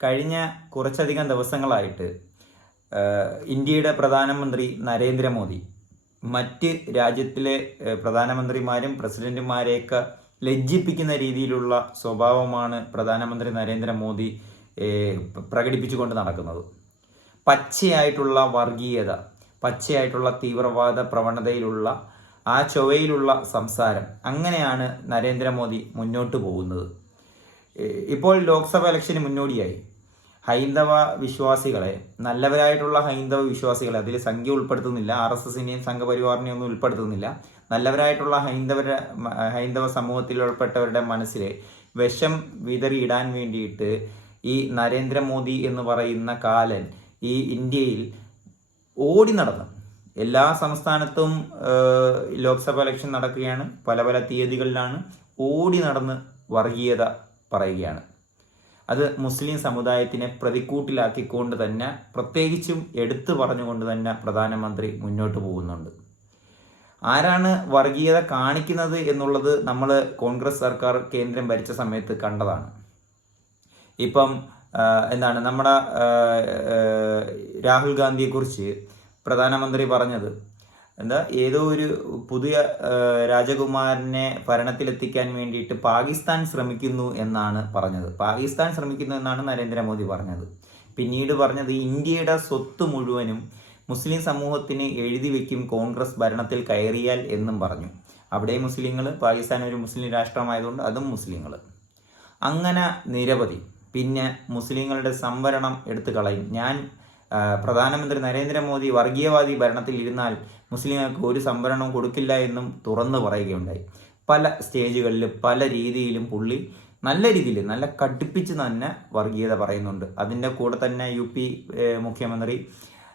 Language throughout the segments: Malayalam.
കഴിഞ്ഞ കുറച്ചധികം ദിവസങ്ങളായിട്ട് ഇന്ത്യയുടെ പ്രധാനമന്ത്രി നരേന്ദ്രമോദി മറ്റ് രാജ്യത്തിലെ പ്രധാനമന്ത്രിമാരും പ്രസിഡന്റുമാരെയൊക്കെ ലജ്ജിപ്പിക്കുന്ന രീതിയിലുള്ള സ്വഭാവമാണ് പ്രധാനമന്ത്രി നരേന്ദ്രമോദി പ്രകടിപ്പിച്ചുകൊണ്ട് നടക്കുന്നത്. പച്ചയായിട്ടുള്ള വർഗീയത പച്ചയായിട്ടുള്ള തീവ്രവാദ പ്രവണതയിലുള്ള ആ ചൊവ്വയിലുള്ള സംസാരം അങ്ങനെയാണ് നരേന്ദ്രമോദി മുന്നോട്ട് പോകുന്നത്. ഇപ്പോൾ ലോക്സഭ ഇലക്ഷന് മുന്നോടിയായി. ഹൈന്ദവ വിശ്വാസികളെ നല്ലവരായിട്ടുള്ള ഹൈന്ദവ വിശ്വാസികളെ അതിൽ സംഖ്യ ഉൾപ്പെടുത്തുന്നില്ല ആർ എസ് എസിനെയും സംഘപരിവാറിനെയും ഒന്നും ഉൾപ്പെടുത്തുന്നില്ല. നല്ലവരായിട്ടുള്ള ഹൈന്ദവര ഹൈന്ദവ സമൂഹത്തിൽ ഉൾപ്പെട്ടവരുടെ മനസ്സിൽ വിഷം വിതറിയിടാൻ വേണ്ടിയിട്ട് ഈ നരേന്ദ്രമോദി എന്ന് പറയുന്ന കാലൻ ഈ ഇന്ത്യയിൽ ഓടി നടന്നു. എല്ലാ സംസ്ഥാനത്തും ലോക്സഭ ഇലക്ഷൻ നടക്കുകയാണ്. പല പല തീയതികളിലാണ് ഓടി നടന്ന് വർഗീയത പറയുകയാണ്. അത് മുസ്ലിം സമുദായത്തിനെ പ്രതിക്കൂട്ടിലാക്കിക്കൊണ്ട് തന്നെ പ്രത്യേകിച്ചും എടുത്തു പറഞ്ഞുകൊണ്ട് തന്നെ പ്രധാനമന്ത്രി മുന്നോട്ട് പോകുന്നുണ്ട്. ആരാണ് വർഗീയത കാണിക്കുന്നത് എന്നുള്ളത് നമ്മൾ കോൺഗ്രസ് സർക്കാർ കേന്ദ്രം ഭരിച്ച സമയത്ത് കണ്ടതാണ്. ഇപ്പം എന്താണ് നമ്മുടെ രാഹുൽ ഗാന്ധിയെക്കുറിച്ച് പ്രധാനമന്ത്രി പറഞ്ഞത് എന്താ ഏതോ ഒരു പുതിയ രാജകുമാരനെ ഭരണത്തിലെത്തിക്കാൻ വേണ്ടിയിട്ട് പാകിസ്ഥാൻ ശ്രമിക്കുന്നു എന്നാണ് പറഞ്ഞത്. പാകിസ്ഥാൻ ശ്രമിക്കുന്നു എന്നാണ് നരേന്ദ്രമോദി പറഞ്ഞത്. പിന്നീട് പറഞ്ഞത് ഇന്ത്യയുടെ സ്വത്ത് മുഴുവനും മുസ്ലിം സമൂഹത്തിന് എഴുതി വെക്കും കോൺഗ്രസ് ഭരണത്തിൽ കയറിയാൽ എന്നും പറഞ്ഞു. അവിടെ മുസ്ലിങ്ങൾ പാകിസ്ഥാൻ ഒരു മുസ്ലിം രാഷ്ട്രമായതുകൊണ്ട് അതും മുസ്ലിങ്ങൾ അങ്ങനെ നിരവധി. പിന്നെ മുസ്ലിങ്ങളുടെ സംവരണം എടുത്തു കളയും. ഞാൻ പ്രധാനമന്ത്രി നരേന്ദ്രമോദി വർഗീയവാദി ഭരണത്തിൽ ഇരുന്നാൽ മുസ്ലിങ്ങൾക്ക് ഒരു സംവരണവും കൊടുക്കില്ല എന്നും തുറന്നു പറയുകയുണ്ടായി. പല സ്റ്റേജുകളിലും പല രീതിയിലും പുള്ളി നല്ല രീതിയിൽ നല്ല കടുപ്പിച്ച് തന്നെ വർഗീയത പറയുന്നുണ്ട്. അതിന്റെ കൂടെ തന്നെ യു പി മുഖ്യമന്ത്രി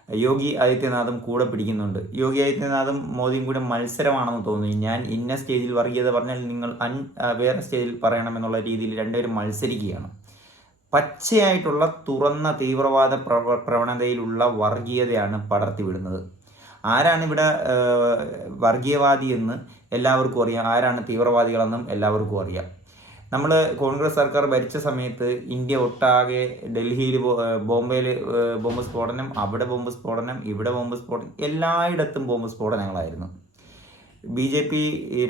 യോഗി ആദിത്യനാഥും കൂടെ പിടിക്കുന്നുണ്ട്. യോഗി ആദിത്യനാഥും മോദിയും കൂടെ മത്സരമാണെന്ന് തോന്നുന്നു. ഞാൻ ഇന്ന സ്റ്റേജിൽ വർഗീയത പറഞ്ഞാൽ നിങ്ങൾ അൻ വേറെ സ്റ്റേജിൽ പറയണമെന്നുള്ള രീതിയിൽ രണ്ടുപേരും മത്സരിക്കുകയാണ്. പച്ചയായിട്ടുള്ള തുറന്ന തീവ്രവാദ പ്രവ പ്രവണതയിലുള്ള വർഗീയതയാണ് പടർത്തിവിടുന്നത്. ആരാണ് ഇവിടെ വർഗീയവാദി എന്ന് എല്ലാവർക്കും അറിയാം. ആരാണ് തീവ്രവാദികളെന്നും എല്ലാവർക്കും അറിയാം. നമ്മൾ കോൺഗ്രസ് സർക്കാർ ഭരിച്ച സമയത്ത് ഇന്ത്യ ഒട്ടാകെ ഡൽഹിയിൽ ബോംബെയിൽ ബോംബ് സ്ഫോടനം അവിടെ ബോംബ് സ്ഫോടനം ഇവിടെ ബോംബ് സ്ഫോടനം എല്ലായിടത്തും ബോംബ് സ്ഫോടനങ്ങളായിരുന്നു. ബി ജെ പി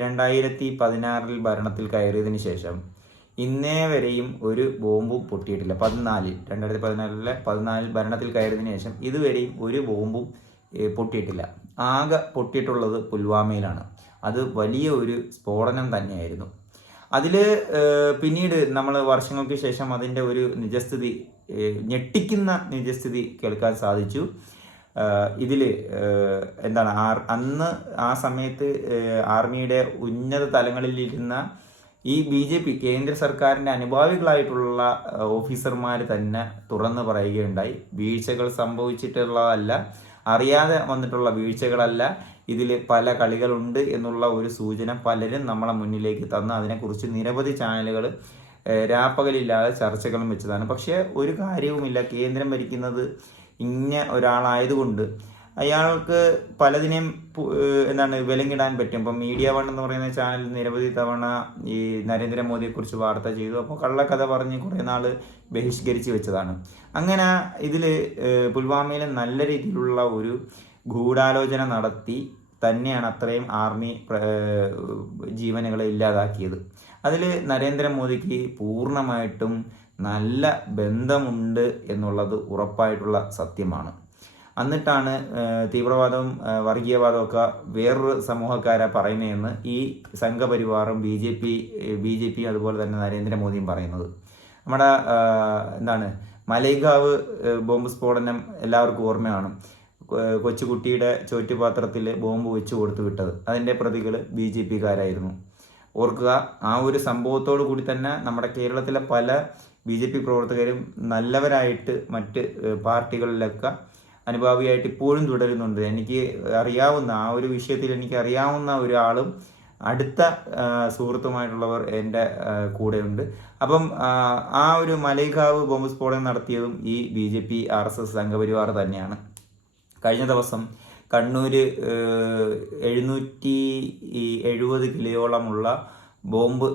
രണ്ടായിരത്തി പതിനാറിൽ ഭരണത്തിൽ കയറിയതിന് ശേഷം ഇന്നേ വരെയും ഒരു ബോംബും പൊട്ടിയിട്ടില്ല. പതിനാലിൽ രണ്ടായിരത്തി പതിനാലിലെ പതിനാലിൽ ഭരണത്തിൽ കയറിയതിനു ശേഷം ഇതുവരെയും ഒരു ബോംബും പൊട്ടിയിട്ടില്ല. ആകെ പൊട്ടിയിട്ടുള്ളത് പുൽവാമയിലാണ്. അത് വലിയ ഒരു സ്ഫോടനം തന്നെയായിരുന്നു. അതിൽ പിന്നീട് നമ്മൾ വർഷങ്ങൾക്ക് ശേഷം അതിന്റെ ഒരു നിജസ്ഥിതി ഞെട്ടിക്കുന്ന നിജസ്ഥിതി കേൾക്കാൻ സാധിച്ചു. ഇതിൽ എന്താണ് ആർ അന്ന് ആ സമയത്ത് ആർമിയുടെ ഉന്നത തലങ്ങളിലിരുന്ന ഈ ബി ജെ പി കേന്ദ്ര സർക്കാരിന്റെ അനുഭാവികളായിട്ടുള്ള ഓഫീസർമാർ തന്നെ തുറന്നു പറയുകയുണ്ടായി. വീഴ്ചകൾ സംഭവിച്ചിട്ടുള്ളതല്ല അറിയാതെ വന്നിട്ടുള്ള വീഴ്ചകളല്ല. ഇതിൽ പല കളികളുണ്ട് എന്നുള്ള ഒരു സൂചന പലരും നമ്മളെ മുന്നിലേക്ക് തന്ന്. അതിനെക്കുറിച്ച് നിരവധി ചാനലുകൾ രാപ്പകലില്ലാതെ ചർച്ചകളും വെച്ചതാണ്. പക്ഷേ ഒരു കാര്യവുമില്ല. കേന്ദ്രം ഭരിക്കുന്നത് ഇങ്ങനെ ഒരാളായതുകൊണ്ട് അയാൾക്ക് പലതിനെയും എന്താണ് വിലങ്ങിടാൻ പറ്റും. ഇപ്പം മീഡിയ വൺ എന്ന് പറയുന്ന ചാനൽ നിരവധി തവണ ഈ നരേന്ദ്രമോദിയെക്കുറിച്ച് വാർത്ത ചെയ്തു. അപ്പോൾ കള്ളക്കഥ പറഞ്ഞ് കുറേ നാൾ ബഹിഷ്കരിച്ച് വെച്ചതാണ്. അങ്ങനെ ഇതിൽ പുൽവാമയിൽ നല്ല രീതിയിലുള്ള ഒരു ഗൂഢാലോചന നടത്തി തന്നെയാണ് അത്രയും ആർമി ജീവനുകളെ ഇല്ലാതാക്കിയത്. അതിൽ നരേന്ദ്രമോദിക്ക് പൂർണമായിട്ടും നല്ല ബന്ധമുണ്ട് എന്നുള്ളത് ഉറപ്പായിട്ടുള്ള സത്യമാണ്. എന്നിട്ടാണ് തീവ്രവാദവും വർഗീയവാദവും ഒക്കെ വേറൊരു സമൂഹക്കാരെ പറയുന്നതെന്ന് ഈ സംഘപരിവാറും B J P B J P അതുപോലെ തന്നെ നരേന്ദ്രമോദിയും പറയുന്നത്. നമ്മുടെ എന്താണ് മലൈഗാവ് ബോംബ് സ്ഫോടനം എല്ലാവർക്കും ഓർമ്മയാണ്. കൊച്ചുകുട്ടിയുടെ ചോറ്റുപാത്രത്തിൽ ബോംബ് വെച്ച് കൊടുത്തു വിട്ടത്. അതിന്റെ പ്രതികൾ ബി ജെ പിക്കാരായിരുന്നു. ഓർക്കുക ആ ഒരു സംഭവത്തോടു കൂടി തന്നെ നമ്മുടെ കേരളത്തിലെ പല ബി ജെ പി പ്രവർത്തകരും നല്ലവരായിട്ട് മറ്റ് പാർട്ടികളിലൊക്കെ അനുഭാവിയായിട്ട് ഇപ്പോഴും തുടരുന്നുണ്ട്. എനിക്ക് അറിയാവുന്ന ആ ഒരു വിഷയത്തിൽ എനിക്ക് അറിയാവുന്ന ഒരാളും അടുത്ത സുഹൃത്തുമായിട്ടുള്ളവർ എന്റെ കൂടെയുണ്ട്. അപ്പം ആ ഒരു മലൈകാവ് ബോംബ് സ്ഫോടനം നടത്തിയതും ഈ B J P R S S Sangh Parivar തന്നെയാണ്. കഴിഞ്ഞ ദിവസം കണ്ണൂർ എഴുന്നൂറ്റി എഴുപത് കിലോയോളമുള്ള ബോംബ്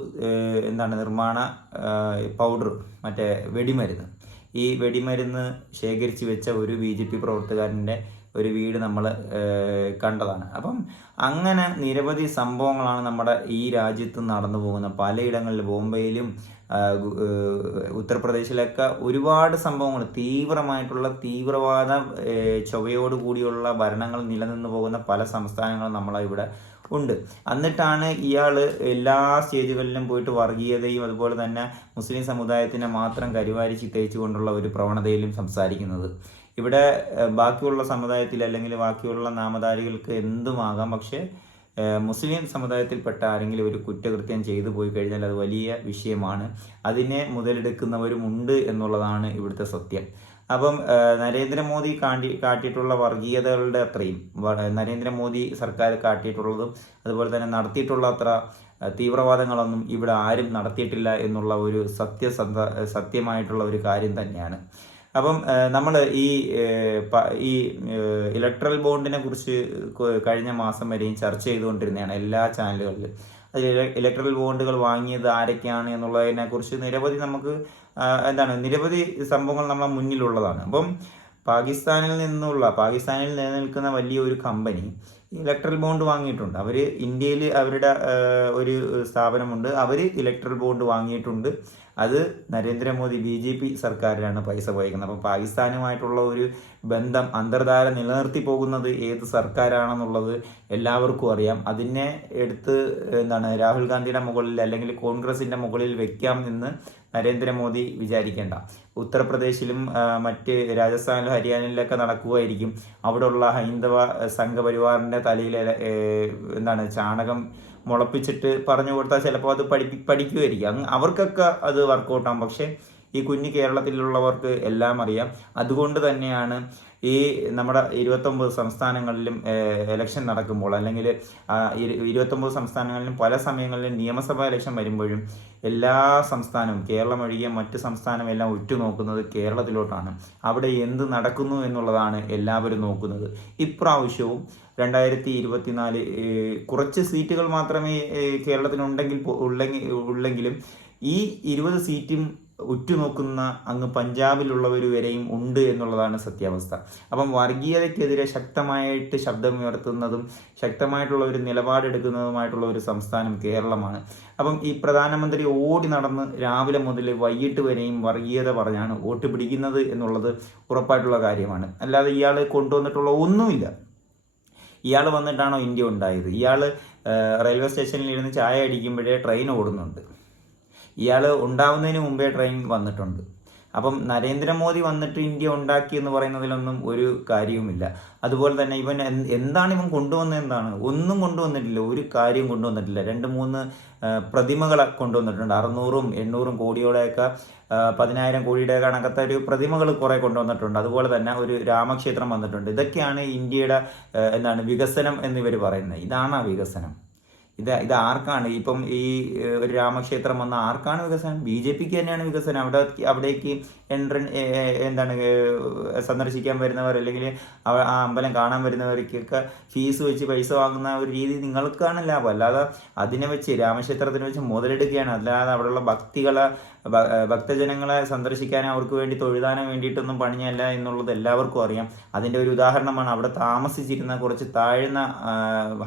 എന്താണ് നിർമ്മാണ പൗഡർ മറ്റേ വെടിമരുന്ന് ഈ വെടിമരുന്ന് ശേഖരിച്ച് വെച്ച ഒരു ബി ജെ പി പ്രവർത്തകരന്റെ ഒരു വീട് നമ്മൾ കണ്ടതാണ്. അപ്പം അങ്ങനെ നിരവധി സംഭവങ്ങളാണ് നമ്മുടെ ഈ രാജ്യത്ത് നടന്നു പോകുന്നത് പലയിടങ്ങളിൽ ബോംബെയിലും ഉത്തർപ്രദേശിലൊക്കെ ഒരുപാട് സംഭവങ്ങൾ. തീവ്രമായിട്ടുള്ള തീവ്രവാദ ചൊവയോടുകൂടിയുള്ള കൂടിയുള്ള ഭരണങ്ങൾ നിലനിന്ന് പോകുന്ന പല സംസ്ഥാനങ്ങളും നമ്മളെ ഇവിടെ ഉണ്ട്. എന്നിട്ടാണ് ഇയാൾ എല്ലാ സ്റ്റേജുകളിലും പോയിട്ട് വർഗീയതയും അതുപോലെ തന്നെ മുസ്ലിം സമുദായത്തിനെ മാത്രം കരിവാരി ചിത്തയിച്ചുകൊണ്ടുള്ള ഒരു പ്രവണതയിലും സംസാരിക്കുന്നത്. ഇവിടെ ബാക്കിയുള്ള സമുദായത്തിൽ അല്ലെങ്കിൽ ബാക്കിയുള്ള നാമധാരികൾക്ക് എന്തുമാകാം? പക്ഷേ മുസ്ലിം സമുദായത്തിൽപ്പെട്ട ആരെങ്കിലും ഒരു കുറ്റകൃത്യം ചെയ്തു പോയി കഴിഞ്ഞാൽ അത് വലിയ വിഷയമാണ്. അതിനെ മുതലെടുക്കുന്നവരും ഉണ്ട് എന്നുള്ളതാണ് ഇവിടുത്തെ സത്യം. അപ്പം നരേന്ദ്രമോദി കാണ്ടി കാട്ടിയിട്ടുള്ള വർഗീയതകളുടെ അത്രയും നരേന്ദ്രമോദി സർക്കാർ കാട്ടിയിട്ടുള്ളതും അതുപോലെ തന്നെ നടത്തിയിട്ടുള്ള അത്ര തീവ്രവാദങ്ങളൊന്നും ഇവിടെ ആരും നടത്തിയിട്ടില്ല എന്നുള്ള ഒരു സത്യസന്ധ സത്യമായിട്ടുള്ള ഒരു കാര്യം തന്നെയാണ്. അപ്പം നമ്മൾ ഈ ഈ ഇലക്ട്രൽ ബോണ്ടിനെ കുറിച്ച് കഴിഞ്ഞ മാസം വരെയും ചർച്ച ചെയ്തുകൊണ്ടിരുന്നതാണ് എല്ലാ ചാനലുകളിലും. അതിൽ ഇലക്ട്രൽ ബോണ്ടുകൾ വാങ്ങിയത് ആരൊക്കെയാണ് എന്നുള്ളതിനെ കുറിച്ച് നിരവധി നമുക്ക് എന്താണ് നിരവധി സംഭവങ്ങൾ നമ്മളെ മുന്നിലുള്ളതാണ്. അപ്പം പാകിസ്ഥാനിൽ നിന്നുള്ള പാകിസ്ഥാനിൽ നിലനിൽക്കുന്ന വലിയ ഒരു കമ്പനി ഇലക്ട്രൽ ബോണ്ട് വാങ്ങിയിട്ടുണ്ട്. അവർ ഇന്ത്യയിൽ അവരുടെ ഒരു സ്ഥാപനമുണ്ട്. അവർ ഇലക്ട്രൽ ബോണ്ട് വാങ്ങിയിട്ടുണ്ട്. അത് നരേന്ദ്രമോദി ബി ജെ പി സർക്കാരിലാണ് പൈസ പോയിക്കുന്നത്. അപ്പം പാകിസ്ഥാനുമായിട്ടുള്ള ഒരു ബന്ധം അന്തർധാര നിലനിർത്തി പോകുന്നത് ഏത് സർക്കാരാണെന്നുള്ളത് എല്ലാവർക്കും അറിയാം. അതിനെ എടുത്ത് എന്താണ് രാഹുൽ ഗാന്ധിയുടെ മുകളിൽ അല്ലെങ്കിൽ കോൺഗ്രസിന്റെ മുകളിൽ വെക്കാം എന്ന് നരേന്ദ്രമോദി വിചാരിക്കേണ്ട. ഉത്തർപ്രദേശിലും മറ്റ് രാജസ്ഥാനിലും ഹരിയാനയിലൊക്കെ നടക്കുമായിരിക്കും അവിടെയുള്ള ഹൈന്ദവ സംഘപരിവാറിന്റെ തലയിലെ എന്താണ് ചാണകം മുളപ്പിച്ചിട്ട് പറഞ്ഞു കൊടുത്താൽ ചിലപ്പോൾ അത് പഠിപ്പി പഠിക്കുമായിരിക്കും അവർക്കൊക്കെ അത് വർക്കൗട്ടാകും പക്ഷേ ഈ കുഞ്ഞു കേരളത്തിലുള്ളവർക്ക് എല്ലാം അറിയാം. അതുകൊണ്ട് തന്നെയാണ് ഈ നമ്മുടെ ഇരുപത്തൊമ്പത് സംസ്ഥാനങ്ങളിലും ഇലക്ഷൻ നടക്കുമ്പോൾ അല്ലെങ്കിൽ ഇരുപത്തൊമ്പത് സംസ്ഥാനങ്ങളിലും പല സമയങ്ങളിലും നിയമസഭാ ഇലക്ഷൻ വരുമ്പോഴും എല്ലാ സംസ്ഥാനവും കേരളം ഒഴികെ മറ്റ് സംസ്ഥാനം എല്ലാം ഉറ്റുനോക്കുന്നത് കേരളത്തിലോട്ടാണ്. അവിടെ എന്ത് നടക്കുന്നു എന്നുള്ളതാണ് എല്ലാവരും നോക്കുന്നത്. ഇപ്രാവശ്യവും രണ്ടായിരത്തി ഇരുപത്തിനാല് കുറച്ച് സീറ്റുകൾ മാത്രമേ കേരളത്തിനുണ്ടെങ്കിൽ ഉള്ളെങ്കിൽ ഉള്ളെങ്കിലും ഈ ഇരുപത് സീറ്റും ഉറ്റുനോക്കുന്ന അങ്ങ് പഞ്ചാബിലുള്ളവർ വരെയും ഉണ്ട് എന്നുള്ളതാണ് സത്യാവസ്ഥ. അപ്പം വർഗീയതയ്ക്കെതിരെ ശക്തമായിട്ട് ശബ്ദമുയർത്തുന്നതും ശക്തമായിട്ടുള്ള ഒരു നിലപാടെടുക്കുന്നതുമായിട്ടുള്ള ഒരു സംസ്ഥാനം കേരളമാണ്. അപ്പം ഈ പ്രധാനമന്ത്രി ഓടി നടന്ന് രാവിലെ മുതൽ വൈകിട്ട് വരെയും വർഗീയത പറഞ്ഞാണ് വോട്ട് പിടിക്കുന്നത് എന്നുള്ളത് ഉറപ്പായിട്ടുള്ള കാര്യമാണ്. അല്ലാതെ ഇയാൾ കൊണ്ടുവന്നിട്ടുള്ള ഒന്നുമില്ല. ഇയാൾ വന്നിട്ടാണോ ഇന്ത്യ ഉണ്ടായത്? ഇയാൾ റെയിൽവേ സ്റ്റേഷനിൽ ഇരുന്ന് ചായ അടിക്കുമ്പോഴേ ട്രെയിൻ ഓടുന്നുണ്ട്. ഇയാൾ ഉണ്ടാവുന്നതിന് മുമ്പേ ട്രെയിൻ വന്നിട്ടുണ്ട്. അപ്പം നരേന്ദ്രമോദി വന്നിട്ട് ഇന്ത്യ ഉണ്ടാക്കി എന്ന് പറയുന്നതിലൊന്നും ഒരു കാര്യവുമില്ല. അതുപോലെ തന്നെ ഇവൻ എന്താണ് ഇവൻ കൊണ്ടുവന്നത് എന്താണ് ഒന്നും കൊണ്ടുവന്നിട്ടില്ല. ഒരു കാര്യം കൊണ്ടുവന്നിട്ടില്ല. രണ്ട് മൂന്ന് പ്രതിമകളെ കൊണ്ടുവന്നിട്ടുണ്ട്. അറുന്നൂറും എണ്ണൂറും കോടിയോടെയൊക്കെ പതിനായിരം കോടിയുടെ കണക്കത്തെ ഒരു പ്രതിമകൾ കുറേ കൊണ്ടുവന്നിട്ടുണ്ട്. അതുപോലെ തന്നെ ഒരു രാമക്ഷേത്രം വന്നിട്ടുണ്ട്. ഇതൊക്കെയാണ് ഇന്ത്യയുടെ എന്താണ് വികസനം എന്നിവർ പറയുന്നത്. ഇതാണ് ആ വികസനം. ഇത് ഇത് ആർക്കാണ്? ഇപ്പം ഈ ഒരു രാമക്ഷേത്രം വന്ന ആർക്കാണ് വികസനം? ബി ജെ പിക്ക് തന്നെയാണ് വികസനം. അവിടെ അവിടേക്ക് എൻട്രൻ എന്താണ് സന്ദർശിക്കാൻ വരുന്നവർ അല്ലെങ്കിൽ ആ അമ്പലം കാണാൻ വരുന്നവർക്കൊക്കെ ഫീസ് വെച്ച് പൈസ വാങ്ങുന്ന ഒരു രീതി നിങ്ങൾക്കാണ് ലാഭം. അല്ലാതെ അതിനെ വെച്ച് രാമക്ഷേത്രത്തിനെ വെച്ച് മുതലെടുക്കുകയാണ്. അല്ലാതെ അവിടെയുള്ള ഭക്തികളെ ഭക്തജനങ്ങളെ സന്ദർശിക്കാൻ അവർക്ക് വേണ്ടി തൊഴുതാനും വേണ്ടിയിട്ടൊന്നും പണിയല്ല എന്നുള്ളത് എല്ലാവർക്കും അറിയാം. അതിന്റെ ഒരു ഉദാഹരണമാണ് അവിടെ താമസിച്ചിരുന്ന കുറച്ച് താഴ്ന്ന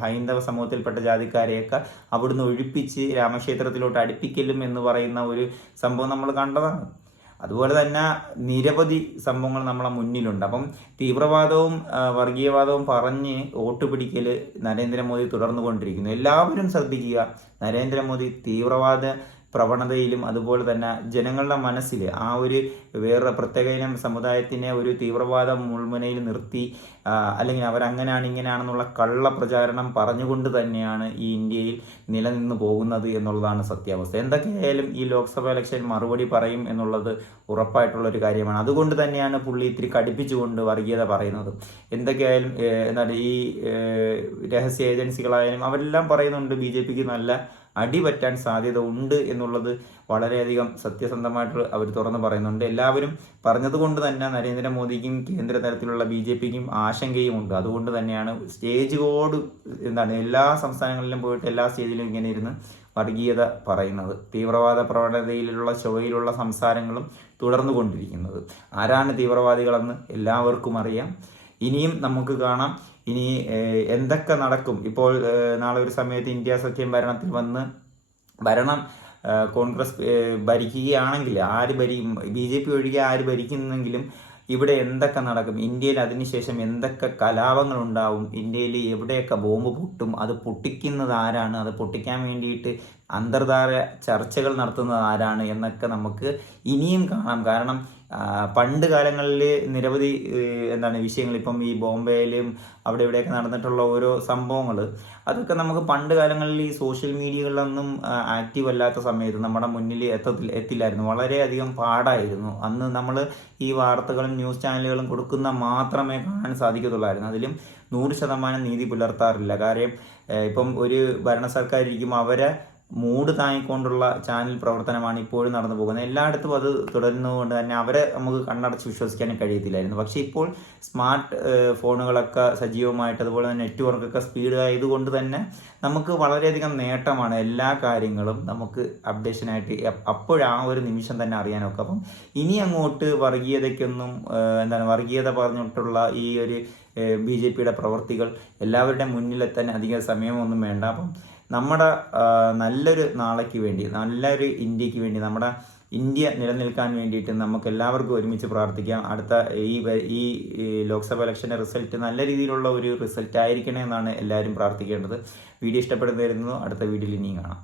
ഹൈന്ദവ സമൂഹത്തിൽപ്പെട്ട ജാതിക്കാരെയൊക്കെ അവിടുന്ന് ഒഴിപ്പിച്ച് രാമക്ഷേത്രത്തിലോട്ട് അടുപ്പിക്കലും എന്ന് പറയുന്ന ഒരു സംഭവം നമ്മൾ കണ്ടതാണ്. അതുപോലെ തന്നെ നിരവധി സംഭവങ്ങൾ നമ്മളെ മുന്നിലുണ്ട്. അപ്പം തീവ്രവാദവും വർഗീയവാദവും പറഞ്ഞ് വോട്ട് പിടിക്കൽ നരേന്ദ്രമോദി തുടർന്നുകൊണ്ടിരിക്കുന്നു. എല്ലാവരും ശ്രദ്ധിക്കുക നരേന്ദ്രമോദി തീവ്രവാദ പ്രവണതയിലും അതുപോലെ തന്നെ ജനങ്ങളുടെ മനസ്സിൽ ആ ഒരു വേറെ പ്രത്യേക ഇനം സമുദായത്തിനെ ഒരു തീവ്രവാദ മുൾമുനയിൽ നിർത്തി അല്ലെങ്കിൽ അവരങ്ങനെയാണ് ഇങ്ങനെയാണെന്നുള്ള കള്ള പ്രചാരണം പറഞ്ഞുകൊണ്ട് തന്നെയാണ് ഈ ഇന്ത്യയിൽ നിലനിന്ന് പോകുന്നത് എന്നുള്ളതാണ് സത്യാവസ്ഥ. എന്തൊക്കെയായാലും ഈ ലോക്സഭ ഇലക്ഷൻ മറുപടി പറയും എന്നുള്ളത് ഉറപ്പായിട്ടുള്ള ഒരു കാര്യമാണ്. അതുകൊണ്ട് തന്നെയാണ് പുള്ളി ഇത്തിരി കടുപ്പിച്ചുകൊണ്ട് വർഗീയത പറയുന്നത്. എന്തൊക്കെയായാലും എന്താണ് ഈ രഹസ്യ ഏജൻസികളായാലും അവരെല്ലാം പറയുന്നുണ്ട് ബി ജെ പിക്ക് നല്ല അടി പറ്റാൻ സാധ്യത ഉണ്ട് എന്നുള്ളത് വളരെയധികം സത്യസന്ധമായിട്ട് അവർ തുറന്നു പറയുന്നുണ്ട്. എല്ലാവരും പറഞ്ഞതുകൊണ്ട് തന്നെ നരേന്ദ്രമോദിക്കും കേന്ദ്ര തലത്തിലുള്ള ബി ജെ പിക്കും ആശങ്കയും ഉണ്ട് അതുകൊണ്ട് തന്നെയാണ് സ്റ്റേജുകോട് എന്താണ് എല്ലാ സംസ്ഥാനങ്ങളിലും പോയിട്ട് എല്ലാ സ്റ്റേജിലും ഇങ്ങനെ ഇരുന്ന് വർഗീയത പറയുന്നത്. തീവ്രവാദ പ്രവണതയിലുള്ള ചൊവ്വയിലുള്ള സംസാരങ്ങളും തുടർന്നു കൊണ്ടിരിക്കുന്നത്. ആരാണ് തീവ്രവാദികളെന്ന് എല്ലാവർക്കും അറിയാം. ഇനിയും നമുക്ക് കാണാം. ഇനി എന്തൊക്കെ നടക്കും? ഇപ്പോൾ നാളെ ഒരു സമയത്ത് ഇന്ത്യ സഖ്യം ഭരണത്തിൽ വന്ന് ഭരണം കോൺഗ്രസ് ഭരിക്കുകയാണെങ്കിൽ ആര് ഭരി ബി ജെ പി ഒഴികെ ആര് ഭരിക്കുന്നെങ്കിലും ഇവിടെ എന്തൊക്കെ നടക്കും? ഇന്ത്യയിൽ അതിനുശേഷം എന്തൊക്കെ കലാപങ്ങൾ ഉണ്ടാവും ഇന്ത്യയിൽ എവിടെയൊക്കെ ബോംബ് പൊട്ടും? അത് പൊട്ടിക്കുന്നത് ആരാണ്? അത് പൊട്ടിക്കാൻ വേണ്ടിയിട്ട് അന്തർധാര ചർച്ചകൾ നടത്തുന്നത് ആരാണ്? എന്നൊക്കെ നമുക്ക് ഇനിയും കാണാം. കാരണം പണ്ട് കാലങ്ങളിൽ നിരവധി എന്താണ് വിഷയങ്ങൾ ഇപ്പം ഈ ബോംബെയിലും അവിടെ ഇവിടെയൊക്കെ നടന്നിട്ടുള്ള ഓരോ സംഭവങ്ങൾ അതൊക്കെ നമുക്ക് പണ്ട് കാലങ്ങളിൽ ഈ സോഷ്യൽ മീഡിയകളിലൊന്നും ആക്റ്റീവ് അല്ലാത്ത സമയത്ത് നമ്മുടെ മുന്നിൽ എത്തത്തിൽ എത്തില്ലായിരുന്നു. വളരെയധികം പാടായിരുന്നു. അന്ന് നമ്മൾ ഈ വാർത്തകളും ന്യൂസ് ചാനലുകളും കൊടുക്കുന്ന മാത്രമേ കാണാൻ സാധിക്കത്തുള്ളായിരുന്നു. അതിലും നൂറ് ശതമാനം നീതി പുലർത്താറില്ല. കാര്യം ഇപ്പം ഒരു ഭരണ സർക്കാർ ഇരിക്കുമ്പോൾ അവരെ മൂട് താങ്ങിക്കൊണ്ടുള്ള ചാനൽ പ്രവർത്തനമാണ് ഇപ്പോഴും നടന്നു പോകുന്നത്. എല്ലായിടത്തും അത് തുടരുന്നതുകൊണ്ട് തന്നെ അവരെ നമുക്ക് കണ്ണടച്ച് വിശ്വസിക്കാനും കഴിയത്തില്ലായിരുന്നു. പക്ഷേ ഇപ്പോൾ സ്മാർട്ട് ഫോണുകളൊക്കെ സജീവമായിട്ട് അതുപോലെ തന്നെ നെറ്റ്വർക്കൊക്കെ സ്പീഡ് ആയതുകൊണ്ട് തന്നെ നമുക്ക് വളരെയധികം നേട്ടമാണ് എല്ലാ കാര്യങ്ങളും നമുക്ക് അപ്ഡേഷനായിട്ട് അപ്പോഴാ ഒരു നിമിഷം തന്നെ അറിയാനൊക്കെ. അപ്പം ഇനി അങ്ങോട്ട് വർഗീയതയ്ക്കൊന്നും എന്താണ് വർഗീയത പറഞ്ഞിട്ടുള്ള ഈ ഒരു ബി ജെ പിയുടെ പ്രവർത്തികൾ എല്ലാവരുടെ മുന്നിലെത്താൻ അധികം സമയമൊന്നും വേണ്ട. അപ്പം നമ്മുടെ നല്ലൊരു നാളേക്ക് വേണ്ടി നല്ലൊരു ഇന്ത്യയ്ക്ക് വേണ്ടി നമ്മുടെ ഇന്ത്യ നിലനിൽക്കാൻ വേണ്ടിയിട്ട് നമുക്ക് എല്ലാവർക്കും ഒരുമിച്ച് പ്രാർത്ഥിക്കാം. അടുത്ത ഈ ഈ ലോക്സഭ ഇലക്ഷന്റെ റിസൾട്ട് നല്ല രീതിയിലുള്ള ഒരു റിസൾട്ട് ആയിരിക്കണേ എന്നാണ് എല്ലാവരും പ്രാർത്ഥിക്കേണ്ടത്. വീഡിയോ ഇഷ്ടപ്പെടുന്നതായിരുന്നു അടുത്ത വീഡിയോയിൽ ഇനിയും കാണാം.